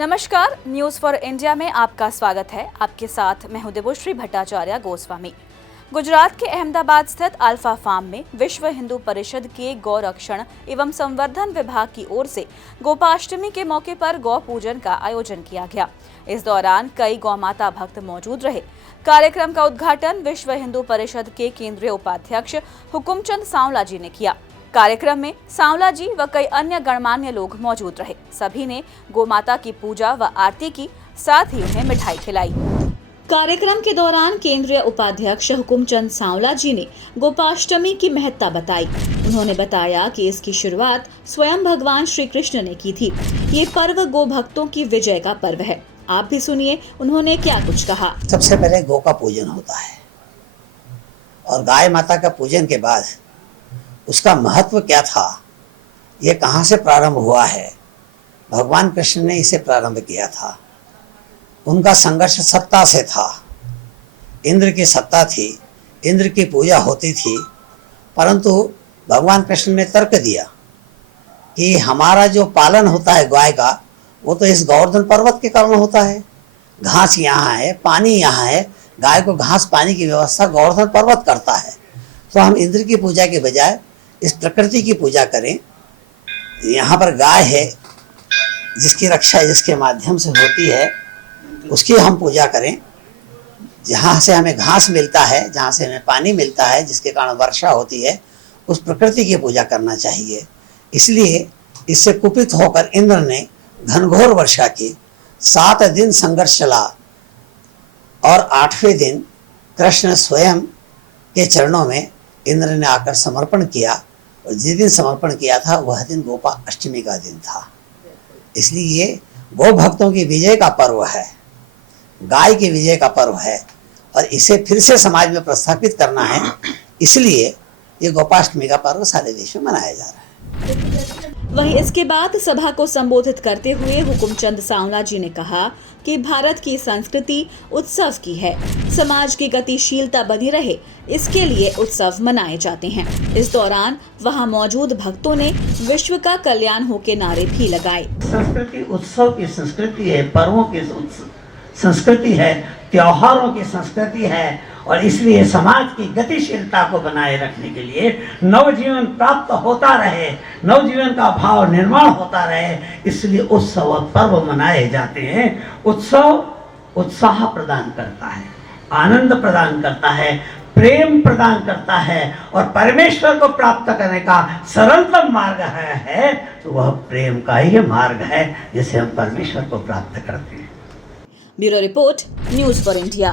नमस्कार, news for India में आपका स्वागत है। आपके साथ मैं हूं देवश्री भट्टाचार्य गोस्वामी। गुजरात के अहमदाबाद स्थित अल्फा फार्म में विश्व हिंदू परिषद के गौरक्षण एवं संवर्धन विभाग की ओर से गोपाष्टमी के मौके पर गौ पूजन का आयोजन किया गया। इस दौरान कई गौमाता भक्त मौजूद रहे। कार्यक्रम का उद्घाटन विश्व हिंदू परिषद के केंद्रीय उपाध्यक्ष हुकुमचंद सांवला जी ने किया। कार्यक्रम में सांवला जी व कई अन्य गणमान्य लोग मौजूद रहे। सभी ने गोमाता की पूजा व आरती की, साथ ही उन्हें मिठाई खिलाई। कार्यक्रम के दौरान केंद्रीय उपाध्यक्ष हुकुमचंद सांवला जी ने गोपाष्टमी की महत्ता बताई। उन्होंने बताया कि इसकी शुरुआत स्वयं भगवान श्री कृष्ण ने की थी। ये पर्व गो भक्तों की विजय का पर्व है। आप भी सुनिए उन्होंने क्या कुछ कहा। सबसे पहले गौ का पूजन होता है और गाय माता का पूजन के बाद उसका महत्व क्या था, ये कहाँ से प्रारंभ हुआ है। भगवान कृष्ण ने इसे प्रारंभ किया था। उनका संघर्ष सत्ता से था। इंद्र की सत्ता थी, इंद्र की पूजा होती थी, परंतु भगवान कृष्ण ने तर्क दिया कि हमारा जो पालन होता है गाय का, वो तो इस गोवर्धन पर्वत के कारण होता है। घास यहाँ है, पानी यहाँ है, गाय को घास पानी की व्यवस्था गोवर्धन पर्वत करता है। तो हम इंद्र की पूजा के बजाय इस प्रकृति की पूजा करें। यहाँ पर गाय है, जिसकी रक्षा जिसके माध्यम से होती है, उसकी हम पूजा करें। जहाँ से हमें घास मिलता है, जहाँ से हमें पानी मिलता है, जिसके कारण वर्षा होती है, उस प्रकृति की पूजा करना चाहिए। इसलिए इससे कुपित होकर इंद्र ने घनघोर वर्षा की। 7 दिन संघर्ष चला और 8वें दिन कृष्ण स्वयं के चरणों में इंद्र ने आकर समर्पण किया। और जिस दिन समर्पण किया था वह दिन गोपा अष्टमी का दिन था। इसलिए ये गौ भक्तों की विजय का पर्व है, गाय की विजय का पर्व है और इसे फिर से समाज में प्रस्थापित करना है। इसलिए ये गोपाष्टमी का पर्व सारे देश में मनाया जा रहा है। वहीं इसके बाद सभा को संबोधित करते हुए हुकुमचंद सांवला जी ने कहा कि भारत की संस्कृति उत्सव की है। समाज की गतिशीलता बनी रहे, इसके लिए उत्सव मनाए जाते हैं। इस दौरान वहां मौजूद भक्तों ने विश्व का कल्याण हो के नारे भी लगाए। संस्कृति उत्सव की संस्कृति है, पर्वों की संस्कृति है, त्योहारों की संस्कृति है और इसलिए समाज की गतिशीलता को बनाए रखने के लिए नवजीवन प्राप्त होता रहे, नवजीवन का भाव निर्माण होता रहे, इसलिए उत्सव और पर्व मनाए जाते हैं। उत्सव उत्साह प्रदान करता है, आनंद प्रदान करता है, प्रेम प्रदान करता है और परमेश्वर को प्राप्त करने का सरलतम मार्ग है तो वह प्रेम का ही मार्ग है, जिसे हम परमेश्वर को प्राप्त करते हैं। Bureau report, news for India.